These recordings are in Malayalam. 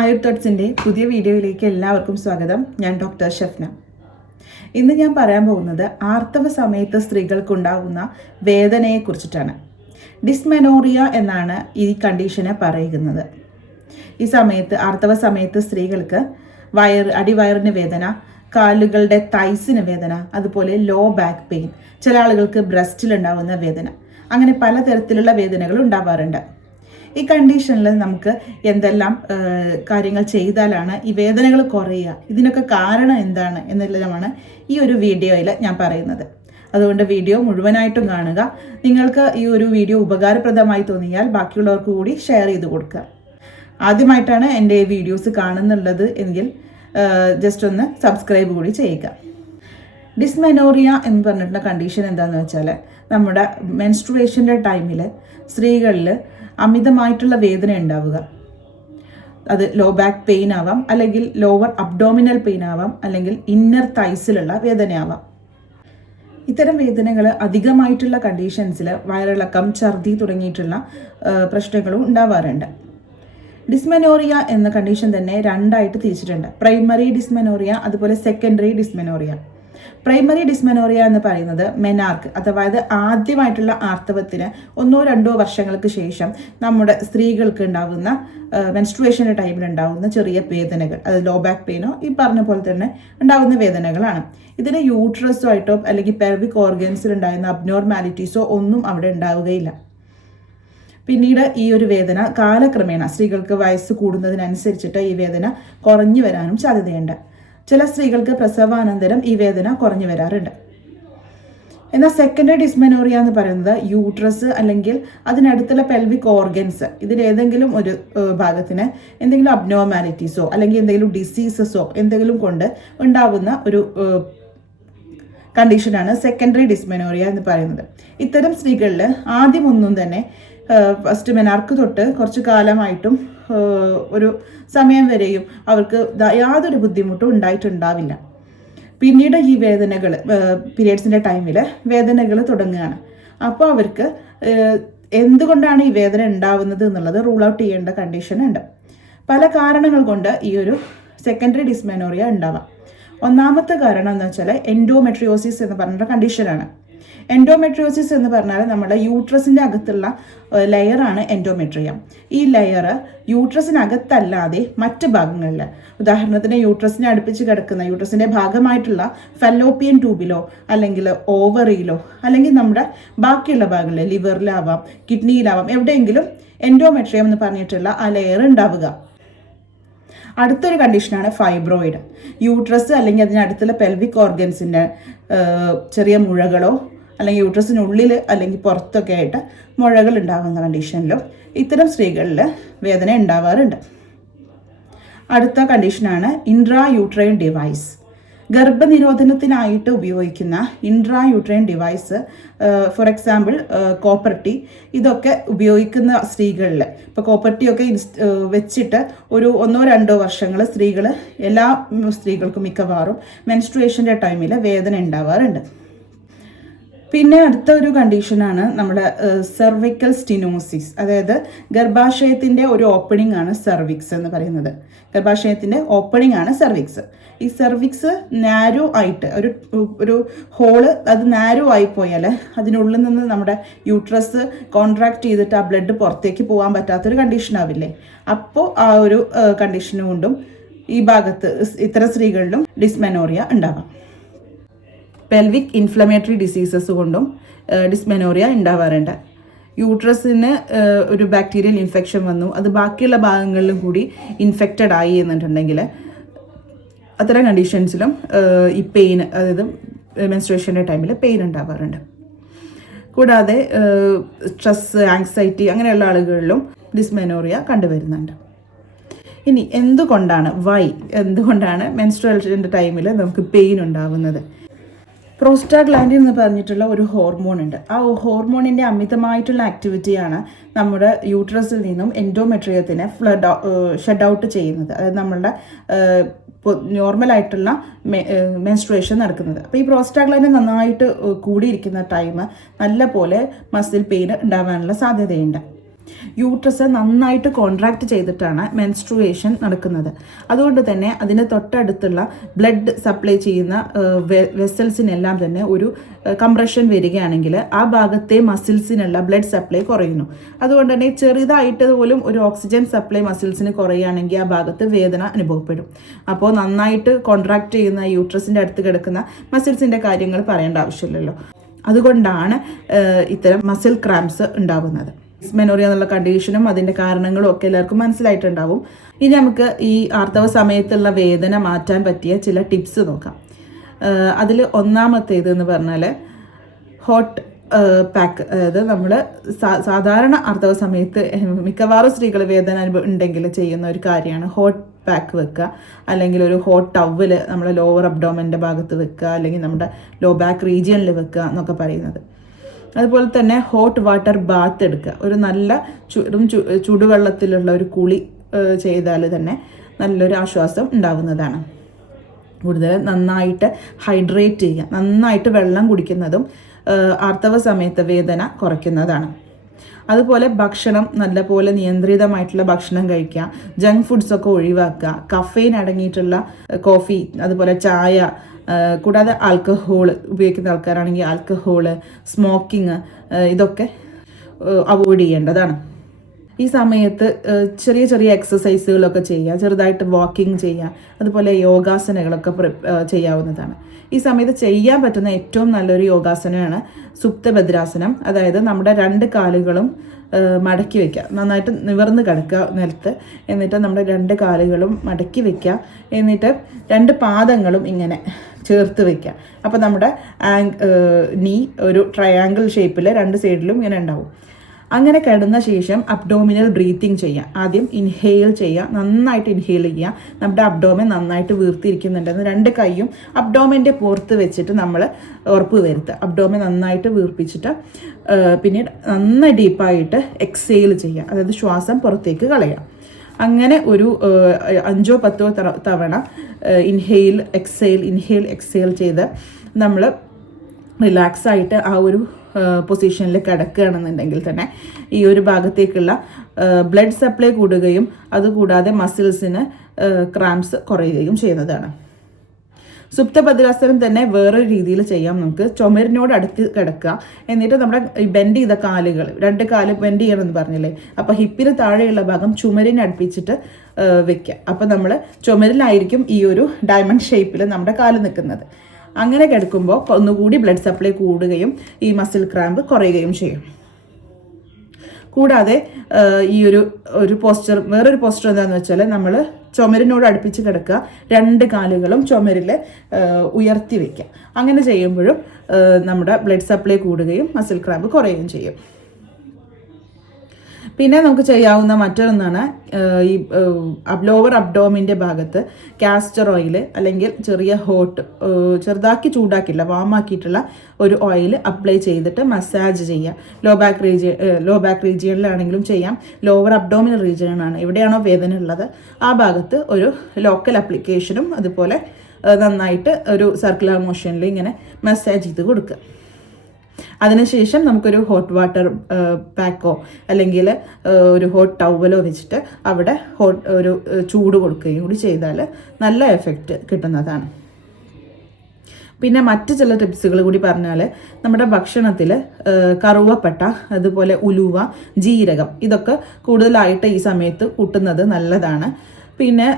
ആയുർത്തോട്സിൻ്റെ പുതിയ വീഡിയോയിലേക്ക് എല്ലാവർക്കും സ്വാഗതം. ഞാൻ ഡോക്ടർ ഷെഫ്ന. ഇന്ന് ഞാൻ പറയാൻ പോകുന്നത് ആർത്തവ സമയത്ത് സ്ത്രീകൾക്കുണ്ടാകുന്ന വേദനയെക്കുറിച്ചിട്ടാണ്. ഡിസ്മെനോറിയ എന്നാണ് ഈ കണ്ടീഷനെ പറയുന്നത്. ഈ സമയത്ത് ആർത്തവ സമയത്ത് സ്ത്രീകൾക്ക് അടിവയറിന് വേദന, കാലുകളുടെ തൈസിന് വേദന, അതുപോലെ ലോ ബാക്ക് പെയിൻ, ചില ആളുകൾക്ക് ബ്രസ്റ്റിലുണ്ടാകുന്ന വേദന, അങ്ങനെ പലതരത്തിലുള്ള വേദനകൾ ഉണ്ടാവാറുണ്ട്. ഈ കണ്ടീഷനിൽ നമുക്ക് എന്തെല്ലാം കാര്യങ്ങൾ ചെയ്താലാണ് ഈ വേദനകൾ കുറയുക, ഇതിനൊക്കെ കാരണം എന്താണ് എന്നെല്ലാമാണ് ഈ ഒരു വീഡിയോയിൽ ഞാൻ പറയുന്നത്. അതുകൊണ്ട് വീഡിയോ മുഴുവനായിട്ടും കാണുക. നിങ്ങൾക്ക് ഈ ഒരു വീഡിയോ ഉപകാരപ്രദമായി തോന്നിയാൽ ബാക്കിയുള്ളവർക്ക് കൂടി ഷെയർ ചെയ്ത് കൊടുക്കുക. ആദ്യമായിട്ടാണ് എൻ്റെ ഈ വീഡിയോസ് കാണുന്നുള്ളത് എങ്കിൽ ജസ്റ്റ് ഒന്ന് സബ്സ്ക്രൈബ് കൂടി ചെയ്യുക. ഡിസ്മെനോറിയ എന്ന് പറഞ്ഞിട്ടുള്ള കണ്ടീഷൻ എന്താണെന്ന് വെച്ചാൽ, നമ്മുടെ മെൻസ്ട്രുവേഷൻ്റെ ടൈമിൽ സ്ത്രീകളിൽ അമിതമായിട്ടുള്ള വേദന ഉണ്ടാവുക. അത് ലോ ബാക്ക് പെയിൻ ആവാം, അല്ലെങ്കിൽ ലോവർ അബ്ഡോമിനൽ പെയിൻ ആവാം, അല്ലെങ്കിൽ ഇന്നർ തൈസിലുള്ള വേദനയാവാം. ഇത്തരം വേദനകൾ അധികമായിട്ടുള്ള കണ്ടീഷൻസിൽ വയറിളക്കം, ഛർദി തുടങ്ങിയിട്ടുള്ള പ്രശ്നങ്ങളും ഉണ്ടാവാറുണ്ട്. ഡിസ്മെനോറിയ എന്ന കണ്ടീഷൻ തന്നെ രണ്ടായിട്ട് തിരിച്ചിട്ടുണ്ട്: പ്രൈമറി ഡിസ്മെനോറിയ, അതുപോലെ സെക്കൻഡറി ഡിസ്മെനോറിയ. പ്രൈമറി ഡിസ്മെനോറിയ എന്ന് പറയുന്നത് മെനാർക്ക്, അഥവാ ആദ്യമായിട്ടുള്ള ആർത്തവത്തിന് 1-2 വർഷങ്ങൾക്ക് ശേഷം നമ്മുടെ സ്ത്രീകൾക്ക് ഉണ്ടാകുന്ന മെൻസ്ട്രുവേഷൻ്റെ ടൈമിൽ ഉണ്ടാകുന്ന ചെറിയ വേദനകൾ, അത് ലോ ബാക്ക് പെയിനോ ഈ പറഞ്ഞ പോലെ തന്നെ ഉണ്ടാകുന്ന വേദനകളാണ്. ഇതിന് യൂട്രസോ ആയിട്ടോ അല്ലെങ്കിൽ പെൽവിക് ഓർഗൻസിൽ ഉണ്ടാകുന്ന അബ്നോർമാലിറ്റീസോ ഒന്നും അവിടെ ഉണ്ടാവുകയില്ല. പിന്നീട് ഈ ഒരു വേദന കാലക്രമേണ സ്ത്രീകൾക്ക് വയസ്സ് കൂടുന്നതിനനുസരിച്ചിട്ട് ഈ വേദന കുറഞ്ഞു വരാനും സാധ്യതയുണ്ട്. ചില സ്ത്രീകൾക്ക് പ്രസവാനന്തരം ഈ വേദന കുറഞ്ഞു വരാറുണ്ട്. എന്നാൽ സെക്കൻഡറി ഡിസ്മെനോറിയ എന്ന് പറയുന്നത് യൂട്രസ് അല്ലെങ്കിൽ അതിനടുത്തുള്ള പെൽവിക് ഓർഗൻസ്, ഇതിലേതെങ്കിലും ഒരു ഭാഗത്തിന് എന്തെങ്കിലും അബ്നോർമാലിറ്റീസോ അല്ലെങ്കിൽ എന്തെങ്കിലും ഡിസീസസോ എന്തെങ്കിലും കൊണ്ട് ഉണ്ടാകുന്ന ഒരു കണ്ടീഷനാണ് സെക്കൻഡറി ഡിസ്മെനോറിയ എന്ന് പറയുന്നത്. ഇത്തരം സ്ത്രീകളിൽ ആദ്യമൊന്നും തന്നെ ഫസ്റ്റ് മെനാർക്ക് തൊട്ട് കുറച്ച് കാലമായിട്ടും ഒരു സമയം വരെയും അവർക്ക് യാതൊരു ബുദ്ധിമുട്ടും ഉണ്ടായിട്ടുണ്ടാവില്ല. പിന്നീട് ഈ വേദനകൾ പീരിയഡ്സിൻ്റെ ടൈമിൽ വേദനകൾ തുടങ്ങുകയാണ്. അപ്പോൾ അവർക്ക് എന്തുകൊണ്ടാണ് ഈ വേദന ഉണ്ടാവുന്നത് എന്നുള്ളത് റൂൾ ഔട്ട് ചെയ്യേണ്ട കണ്ടീഷൻ ഉണ്ട്. പല കാരണങ്ങൾ കൊണ്ട് ഈ ഒരു സെക്കൻഡറി ഡിസ്മെനോറിയ ഉണ്ടാവാം. ഒന്നാമത്തെ കാരണം എന്ന് വെച്ചാൽ എൻഡോമെട്രിയോസിസ് എന്ന് പറഞ്ഞ കണ്ടീഷനാണ്. എൻഡോമെട്രിയോസിസ് എന്ന് പറഞ്ഞാൽ നമ്മുടെ യൂട്രസിൻ്റെ അകത്തുള്ള ലെയറാണ് എൻഡോമെട്രിയം. ഈ ലെയർ യൂട്രസിനകത്തല്ലാതെ മറ്റ് ഭാഗങ്ങളിൽ, ഉദാഹരണത്തിന് യൂട്രസിനെ അടുപ്പിച്ച് കിടക്കുന്ന യൂട്രസിൻ്റെ ഭാഗമായിട്ടുള്ള ഫെല്ലോപ്പിയൻ ട്യൂബിലോ അല്ലെങ്കിൽ ഓവറിയിലോ അല്ലെങ്കിൽ നമ്മുടെ ബാക്കിയുള്ള ഭാഗങ്ങളിൽ ലിവറിലാവാം, കിഡ്നിയിലാവാം, എവിടെയെങ്കിലും എൻഡോമെട്രിയം എന്ന് പറഞ്ഞിട്ടുള്ള ആ ലെയർ ഉണ്ടാവുക. അടുത്തൊരു കണ്ടീഷനാണ് ഫൈബ്രോയിഡ്. യൂട്രസ് അല്ലെങ്കിൽ അതിനടുത്തുള്ള പെൽവിക് ഓർഗൻസിൻ്റെ ചെറിയ മുഴകളോ അല്ലെങ്കിൽ യൂട്രസിനുള്ളിൽ അല്ലെങ്കിൽ പുറത്തൊക്കെ ആയിട്ട് മുഴകൾ ഉണ്ടാകുന്ന കണ്ടീഷനിലും ഇത്തരം സ്ത്രീകളിൽ വേദന ഉണ്ടാവാറുണ്ട്. അടുത്ത കണ്ടീഷനാണ് ഇൻട്രാ യൂട്രൈൻ ഡിവൈസ്. ഗർഭനിരോധനത്തിനായിട്ട് ഉപയോഗിക്കുന്ന intra uterine device, for example copper T, ഇതൊക്കെ ഉപയോഗിക്കുന്ന സ്ത്രീകളിൽ ഇപ്പോൾ കോപ്പർട്ടിയൊക്കെ വെച്ചിട്ട് ഒരു 1-2 വർഷങ്ങൾ എല്ലാ സ്ത്രീകൾക്കും മിക്കവാറും മെൻസ്ട്രുവേഷൻ്റെ ടൈമിൽ വേദന ഉണ്ടാവാറുണ്ട്. പിന്നെ അടുത്ത ഒരു കണ്ടീഷനാണ് നമ്മുടെ സെർവിക്കൽ സ്റ്റിനോസിസ്. അതായത് ഗർഭാശയത്തിൻ്റെ ഒരു ഓപ്പണിംഗ് ആണ് സെർവിക്സ് എന്ന് പറയുന്നത്. ഗർഭാശയത്തിൻ്റെ ഓപ്പണിംഗ് ആണ് സെർവിക്സ്. ഈ സെർവിക്സ് നാരോ ആയിട്ട് ഒരു ഹോള് അത് നാരോ ആയി പോയാൽ അതിനുള്ളിൽ നിന്ന് നമ്മുടെ യൂട്രസ് കോൺട്രാക്ട് ചെയ്തിട്ട് ആ ബ്ലഡ് പുറത്തേക്ക് പോകാൻ പറ്റാത്തൊരു കണ്ടീഷൻ ആവില്ലേ. അപ്പോൾ ആ ഒരു കണ്ടീഷന് കൊണ്ടും ഈ ഭാഗത്ത് ഇത്തരം സ്ത്രീകളിലും ഡിസ്മെനോറിയ ഉണ്ടാവാം. പെൽവിക് ഇൻഫ്ലമേറ്ററി ഡിസീസസ് കൊണ്ടും ഡിസ്മെനോറിയ ഉണ്ടാവാറുണ്ട്. യൂട്രസിന് ഒരു ബാക്ടീരിയൽ ഇൻഫെക്ഷൻ വന്നു, അത് ബാക്കിയുള്ള ഭാഗങ്ങളിലും കൂടി ഇൻഫെക്റ്റഡ് ആയി എന്നുണ്ടെങ്കിൽ അത്തരം കണ്ടീഷൻസിലും ഈ പെയിൻ, അതായത് മെൻസ്ട്രുവേഷൻ്റെ ടൈമിൽ പെയിൻ ഉണ്ടാവാറുണ്ട്. കൂടാതെ സ്ട്രെസ്, ആങ്സൈറ്റി അങ്ങനെയുള്ള ആളുകളിലും ഡിസ്മെനോറിയ കണ്ടുവരുന്നുണ്ട്. ഇനി എന്തുകൊണ്ടാണ് മെൻസ്ട്രുവേഷൻ്റെ ടൈമിൽ നമുക്ക് പെയിൻ ഉണ്ടാവുന്നത്? പ്രോസ്റ്റാഗ്ലാൻഡിൻ എന്ന് പറഞ്ഞിട്ടുള്ള ഒരു ഹോർമോൺ ഉണ്ട്. ആ ഹോർമോണിൻ്റെ അമിതമായിട്ടുള്ള ആക്ടിവിറ്റിയാണ് നമ്മുടെ യൂട്രസിൽ നിന്നും എൻഡോമെട്രിയത്തിനെ ഷട്ട് ഔട്ട് ചെയ്യുന്നത്. അതായത് നമ്മളുടെ നോർമലായിട്ടുള്ള മെൻസ്ട്രുവേഷൻ നടക്കുന്നത്. അപ്പോൾ ഈ പ്രോസ്റ്റാഗ്ലാൻഡിൻ നന്നായിട്ട് കൂടിയിരിക്കുന്ന ടൈം നല്ല പോലെ മസിൽ പെയിൻ ഉണ്ടാവാനുള്ള സാധ്യതയുണ്ട്. യൂട്രസ് നന്നായിട്ട് കോൺട്രാക്റ്റ് ചെയ്തിട്ടാണ് മെൻസ്ട്രുവേഷൻ നടക്കുന്നത്. അതുകൊണ്ട് തന്നെ അതിന് തൊട്ടടുത്തുള്ള ബ്ലഡ് സപ്ലൈ ചെയ്യുന്ന വെസൽസിനെല്ലാം തന്നെ ഒരു കംപ്രഷൻ വരികയാണെങ്കിൽ ആ ഭാഗത്തെ മസിൽസിനുള്ള ബ്ലഡ് സപ്ലൈ കുറയുന്നു. അതുകൊണ്ട് തന്നെ ചെറുതായിട്ട് പോലും ഒരു ഓക്സിജൻ സപ്ലൈ മസിൽസിന് കുറയുകയാണെങ്കിൽ ആ ഭാഗത്ത് വേദന അനുഭവപ്പെടും. അപ്പോൾ നന്നായിട്ട് കോൺട്രാക്റ്റ് ചെയ്യുന്ന യൂട്രസിൻ്റെ അടുത്ത് കിടക്കുന്ന മസിൽസിൻ്റെ കാര്യങ്ങൾ പറയേണ്ട ആവശ്യമില്ലല്ലോ. അതുകൊണ്ടാണ് ഇത്തരം മസിൽ ക്രാംസ് ഉണ്ടാകുന്നത്. മെനോറിയ എന്നുള്ള കണ്ടീഷനും അതിൻ്റെ കാരണങ്ങളും ഒക്കെ എല്ലാവർക്കും മനസ്സിലായിട്ടുണ്ടാവും. ഇനി നമുക്ക് ഈ ആർത്തവ സമയത്തുള്ള വേദന മാറ്റാൻ പറ്റിയ ചില ടിപ്സ് നോക്കാം. അതിൽ ഒന്നാമത്തേത് എന്ന് പറഞ്ഞാൽ ഹോട്ട് പാക്ക്. അതായത് നമ്മൾ സാധാരണ ആർത്തവ സമയത്ത് മിക്കവാറും സ്ത്രീകൾ വേദന ഉണ്ടെങ്കിൽ ചെയ്യുന്ന ഒരു കാര്യമാണ് ഹോട്ട് പാക്ക് വെക്കുക, അല്ലെങ്കിൽ ഒരു ഹോട്ട് ടവല് നമ്മുടെ ലോവർ അബ്ഡോമൻ്റെ ഭാഗത്ത് വെക്കുക, അല്ലെങ്കിൽ നമ്മുടെ ലോ ബാക്ക് റീജിയനിൽ വെക്കുക എന്നൊക്കെ പറയുന്നത്. അതുപോലെ തന്നെ ഹോട്ട് വാട്ടർ ബാത്ത് എടുക്കുക. ഒരു നല്ല ചൂടുവെള്ളത്തിലുള്ള ഒരു കുളി ചെയ്താൽ തന്നെ നല്ലൊരു ആശ്വാസം ഉണ്ടാവുന്നതാണ്. കൂടുതൽ നന്നായിട്ട് ഹൈഡ്രേറ്റ് ചെയ്യുക, നന്നായിട്ട് വെള്ളം കുടിക്കുന്നതും ആർത്തവ സമയത്ത് വേദന കുറയ്ക്കുന്നതാണ്. അതുപോലെ ഭക്ഷണം നല്ലപോലെ നിയന്ത്രിതമായിട്ടുള്ള ഭക്ഷണം കഴിക്കുക, ജങ്ക് ഫുഡ്സൊക്കെ ഒഴിവാക്കുക, കഫെയിൻ അടങ്ങിയിട്ടുള്ള കോഫി, അതുപോലെ ചായ, കൂടാതെ ആൽക്കഹോൾ ഉപയോഗിക്കുന്ന ആൾക്കാരാണെങ്കിൽ ആൽക്കഹോള്, സ്മോക്കിങ്, ഇതൊക്കെ അവോയ്ഡ് ചെയ്യേണ്ടതാണ്. ഈ സമയത്ത് ചെറിയ ചെറിയ എക്സസൈസുകളൊക്കെ ചെയ്യുക, ചെറുതായിട്ട് വാക്കിംഗ് ചെയ്യുക, അതുപോലെ യോഗാസനകളൊക്കെ ചെയ്യാവുന്നതാണ്. ഈ സമയത്ത് ചെയ്യാൻ പറ്റുന്ന ഏറ്റവും നല്ലൊരു യോഗാസനമാണ് സുപ്തഭദ്രാസനം. അതായത് നമ്മുടെ 2 കാലുകളും മടക്കി വയ്ക്കുക, നന്നായിട്ട് നിവർന്ന് കിടക്കുക നിലത്ത്. എന്നിട്ട് നമ്മുടെ 2 കാലുകളും മടക്കി വയ്ക്കുക, എന്നിട്ട് 2 പാദങ്ങളും ഇങ്ങനെ ചേർത്ത് വയ്ക്കുക. അപ്പോൾ നമ്മുടെ നീ ഒരു ട്രയാങ്കിൾ ഷേപ്പിൽ 2 സൈഡിലും ഇങ്ങനെ ഉണ്ടാവും. അങ്ങനെ കിടന്ന ശേഷം അബ്ഡോമിനൽ ബ്രീത്തിങ് ചെയ്യുക. ആദ്യം ഇൻഹെയിൽ ചെയ്യുക, നന്നായിട്ട് ഇൻഹെയിൽ ചെയ്യുക. നമ്മുടെ അബ്ഡോമൻ നന്നായിട്ട് വീർത്തിരിക്കുന്നുണ്ടെന്ന് 2 കൈയും അബ്ഡോമൻ്റെ പുറത്ത് വെച്ചിട്ട് നമ്മൾ ഉറപ്പ് വരുത്തുക. അബ്ഡോമൻ നന്നായിട്ട് വീർപ്പിച്ചിട്ട് പിന്നീട് നന്നായി ഡീപ്പായിട്ട് എക്സെയിൽ ചെയ്യുക, അതായത് ശ്വാസം പുറത്തേക്ക് കളയുക. അങ്ങനെ ഒരു 5 or 10 തവണ ഇൻഹെയിൽ എക്സെയിൽ ചെയ്ത് നമ്മൾ റിലാക്സ് ആയിട്ട് ആ ഒരു പൊസിഷനിൽ കിടക്കുകയാണെന്നുണ്ടെങ്കിൽ തന്നെ ഈ ഒരു ഭാഗത്തേക്കുള്ള ബ്ലഡ് സപ്ലൈ കൂടുകയും അതുകൂടാതെ മസിൽസിന് ക്രാംസ് കുറയുകയും ചെയ്യുന്നതാണ്. സുപ്തഭദ്രാസനം തന്നെ വേറൊരു രീതിയിൽ ചെയ്യാം. നമുക്ക് ചുമരിനോട് അടുത്ത് കിടക്കുക, എന്നിട്ട് നമ്മുടെ ബെൻഡ് ചെയ്ത കാലുകൾ 2 കാല് ബെൻഡ് ചെയ്യണമെന്ന് പറഞ്ഞില്ലേ, അപ്പോൾ ഹിപ്പിന് താഴെയുള്ള ഭാഗം ചുമരിനെ അടുപ്പിച്ചിട്ട് വെക്കുക. അപ്പോൾ നമ്മൾ ചുമരിലായിരിക്കും ഈ ഒരു ഡയമണ്ട് ഷേപ്പിൽ നമ്മുടെ കാല് നിൽക്കുന്നത്. അങ്ങനെ കിടക്കുമ്പോൾ ഒന്നുകൂടി ബ്ലഡ് സപ്ലൈ കൂടുകയും ഈ മസിൽ ക്രാമ്പ് കുറയുകയും ചെയ്യും. കൂടാതെ ഈ ഒരു പോസ്ചർ, വേറൊരു പോസ്ചർ എന്താണെന്ന് വെച്ചാൽ നമ്മൾ ചുമരിനോട് അടുപ്പിച്ച് കിടക്കുക, 2 കാലുകളും ചുമരിൽ ഉയർത്തി വയ്ക്കുക. അങ്ങനെ ചെയ്യുമ്പോഴും നമ്മുടെ ബ്ലഡ് സപ്ലൈ കൂടുകയും മസിൽ ക്രാമ്പ് കുറയുകയും ചെയ്യും. പിന്നെ നമുക്ക് ചെയ്യാവുന്ന മറ്റൊന്നാണ് ഈ ലോവർ അബ്ഡോമിൻ്റെ ഭാഗത്ത് കാസ്റ്റർ ഓയിൽ അല്ലെങ്കിൽ ചെറിയ ചെറുതാക്കി ചൂടാക്കിയില്ല വാമാക്കിയിട്ടുള്ള ഒരു ഓയിൽ അപ്ലൈ ചെയ്തിട്ട് മസാജ് ചെയ്യുക. ലോ ബാക്ക് റീജിയനിലാണെങ്കിലും ചെയ്യാം, ലോവർ അബ്ഡോമിനൽ റീജിയനാണ് എവിടെയാണോ വേദന ഉള്ളത് ആ ഭാഗത്ത് ഒരു ലോക്കൽ അപ്ലിക്കേഷനും അതുപോലെ നന്നായിട്ട് ഒരു സർക്കുലർ മോഷനിൽ ഇങ്ങനെ മസാജ് ചെയ്ത് കൊടുക്കുക. അതിനുശേഷം നമുക്കൊരു ഹോട്ട് വാട്ടർ പാക്കോ അല്ലെങ്കിൽ ഒരു ഹോട്ട് ടവലോ വെച്ചിട്ട് അവിടെ ഒരു ചൂട് കൊടുക്കുകയും കൂടി ചെയ്താൽ നല്ല എഫക്റ്റ് കിട്ടുന്നതാണ്. പിന്നെ മറ്റ് ചില ടിപ്സുകൾ കൂടി പറഞ്ഞാൽ നമ്മുടെ ഭക്ഷണത്തിൽ കറുവപ്പട്ട, അതുപോലെ ഉലുവ, ജീരകം ഇതൊക്കെ കൂടുതലായിട്ട് ഈ സമയത്ത് കൂട്ടുന്നത് നല്ലതാണ്. പിന്നെ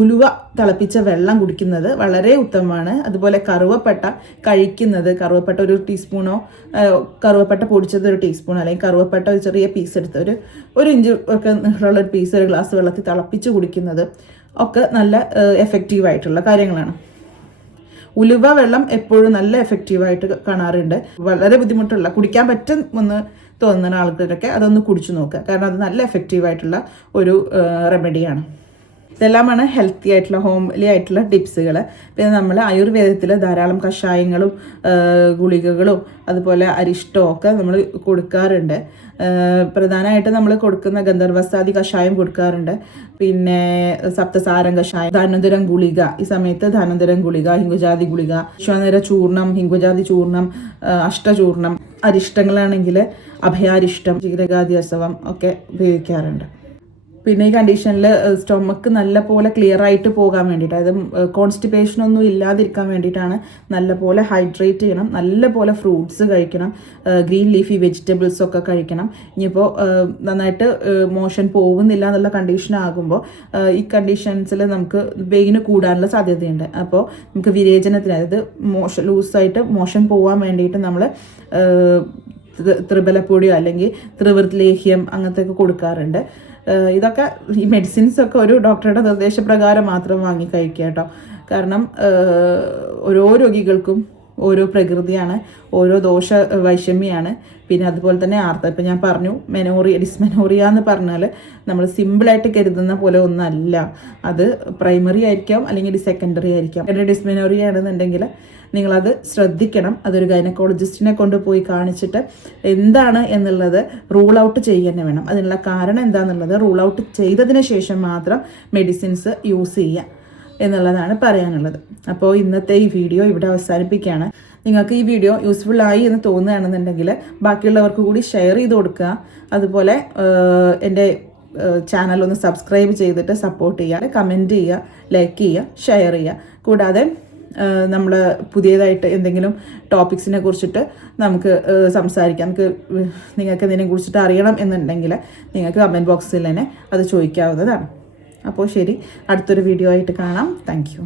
ഉലുവ തിളപ്പിച്ച വെള്ളം കുടിക്കുന്നത് വളരെ ഉത്തമമാണ്. അതുപോലെ കറുവപ്പട്ട കഴിക്കുന്നത്, കറുവപ്പട്ട ഒരു ടീസ്പൂണോ, കറുവപ്പട്ട പൊടിച്ചത് ഒരു ടീസ്പൂൺ, അല്ലെങ്കിൽ കറുവപ്പട്ട ഒരു ചെറിയ പീസ് എടുത്ത് ഒരു ഇഞ്ച് ഒക്കെ ഉള്ള ഒരു പീസ് ഒരു ഗ്ലാസ് വെള്ളത്തിൽ തിളപ്പിച്ച് കുടിക്കുന്നത് ഒക്കെ നല്ല എഫക്റ്റീവായിട്ടുള്ള കാര്യങ്ങളാണ്. ഉലുവ വെള്ളം എപ്പോഴും നല്ല എഫക്റ്റീവായിട്ട് കാണാറുണ്ട്. വളരെ ബുദ്ധിമുട്ടുള്ള കുടിക്കാൻ പറ്റുമെന്ന് തോന്നുന്ന ആൾക്കാരൊക്കെ അതൊന്ന് കുടിച്ചു നോക്കുക, കാരണം അത് നല്ല എഫക്റ്റീവായിട്ടുള്ള ഒരു റെമഡിയാണ്. ഇതെല്ലാമാണ് ഹെൽത്തി ആയിട്ടുള്ള ഹോംലി ആയിട്ടുള്ള ടിപ്സുകൾ. പിന്നെ നമ്മൾ ആയുർവേദത്തിൽ ധാരാളം കഷായങ്ങളും ഗുളികകളും അതുപോലെ അരിഷ്ടവും ഒക്കെ നമ്മൾ കൊടുക്കാറുണ്ട്. പ്രധാനമായിട്ട് നമ്മൾ കൊടുക്കുന്ന ഗന്ധർവസ്ഥാദി കഷായം കൊടുക്കാറുണ്ട്. പിന്നെ സപ്തസാരം കഷായം, ധനുന്തരം ഗുളിക, ഈ സമയത്ത് ധനുന്തരം ഗുളിക, ഹിങ്കുജാതി ഗുളിക, വിശ്വനര ചൂർണം, ഹിങ്കുജാതി ചൂർണം, അഷ്ടചൂർണം, അരിഷ്ടങ്ങളാണെങ്കിൽ അഭയാരിഷ്ടം, ജീരകാദി അസവം ഒക്കെ ഉപയോഗിക്കാറുണ്ട്. പിന്നെ ഈ കണ്ടീഷനിൽ സ്റ്റൊമക്ക് നല്ല പോലെ ക്ലിയർ ആയിട്ട് പോകാൻ വേണ്ടിയിട്ട്, അതായത് കോൺസ്റ്റിപ്പേഷൻ ഒന്നും ഇല്ലാതിരിക്കാൻ വേണ്ടിയിട്ടാണ് നല്ല പോലെ ഹൈഡ്രേറ്റ് ചെയ്യണം, നല്ല പോലെ ഫ്രൂട്ട്സ് കഴിക്കണം, ഗ്രീൻ ലീഫി വെജിറ്റബിൾസ് ഒക്കെ കഴിക്കണം. ഇനിയിപ്പോൾ നന്നായിട്ട് മോഷൻ പോകുന്നില്ല എന്നുള്ള കണ്ടീഷൻ ആകുമ്പോൾ ഈ കണ്ടീഷൻസിൽ നമുക്ക് വെയിന് കൂടാനുള്ള സാധ്യതയുണ്ട്. അപ്പോൾ നമുക്ക് വിരേചനത്തിന്, അതായത് ലൂസായിട്ട് മോഷൻ പോകാൻ വേണ്ടിയിട്ട് നമ്മൾ ത്രിബലപ്പൊടിയോ അല്ലെങ്കിൽ ത്രിവൃത്ലേഹ്യം അങ്ങനത്തെ ഒക്കെ കൊടുക്കാറുണ്ട്. ഇതൊക്കെ ഈ മെഡിസിൻസൊക്കെ ഒരു ഡോക്ടറുടെ നിർദ്ദേശപ്രകാരം മാത്രം വാങ്ങി കഴിക്കുക കേട്ടോ. കാരണം ഓരോ രോഗികൾക്കും ഓരോ പ്രകൃതിയാണ്, ഓരോ ദോഷ വൈഷമ്യമാണ്. പിന്നെ അതുപോലെ തന്നെ ഇപ്പം ഞാൻ പറഞ്ഞു ഡിസ്മെനോറിയ എന്ന് പറഞ്ഞാൽ നമ്മൾ സിമ്പിളായിട്ട് കരുതുന്ന പോലെ ഒന്നല്ല. അത് പ്രൈമറി ആയിരിക്കാം അല്ലെങ്കിൽ സെക്കൻഡറി ആയിരിക്കാം. ഡിസ്മെനോറിയ ആണെന്നുണ്ടെങ്കിൽ നിങ്ങളത് ശ്രദ്ധിക്കണം. അതൊരു ഗൈനക്കോളജിസ്റ്റിനെ കൊണ്ടുപോയി കാണിച്ചിട്ട് എന്താണ് എന്നുള്ളത് റൂൾ ഔട്ട് ചെയ്യുക വേണം. അതിനുള്ള കാരണം എന്താണെന്നുള്ളത് റൂൾ ഔട്ട് ചെയ്തതിന് ശേഷം മാത്രം മെഡിസിൻസ് യൂസ് ചെയ്യുക എന്നുള്ളതാണ് പറയാനുള്ളത്. അപ്പോൾ ഇന്നത്തെ ഈ വീഡിയോ ഇവിടെ അവസാനിപ്പിക്കുകയാണ്. നിങ്ങൾക്ക് ഈ വീഡിയോ യൂസ്ഫുൾ ആയി എന്ന് തോന്നുകയാണെന്നുണ്ടെങ്കിൽ ബാക്കിയുള്ളവർക്ക് കൂടി ഷെയർ ചെയ്ത് കൊടുക്കുക. അതുപോലെ എൻ്റെ ചാനൽ ഒന്ന് സബ്സ്ക്രൈബ് ചെയ്തിട്ട് സപ്പോർട്ട് ചെയ്യുക, കമൻറ്റ് ചെയ്യുക, ലൈക്ക് ചെയ്യുക, ഷെയർ ചെയ്യുക. കൂടാതെ നമ്മൾ പുതിയതായിട്ട് എന്തെങ്കിലും ടോപ്പിക്സിനെ കുറിച്ചിട്ട് നമുക്ക് സംസാരിക്കാം. നിങ്ങൾക്ക് ഇതിനെ കുറിച്ചിട്ട് അറിയണം എന്നുണ്ടെങ്കിൽ നിങ്ങൾക്ക് കമൻറ്റ് ബോക്സിൽ തന്നെ അത് ചോദിക്കാവുന്നതാണ്. അപ്പോൾ ശരി, അടുത്തൊരു വീഡിയോ ആയിട്ട് കാണാം. Thank you.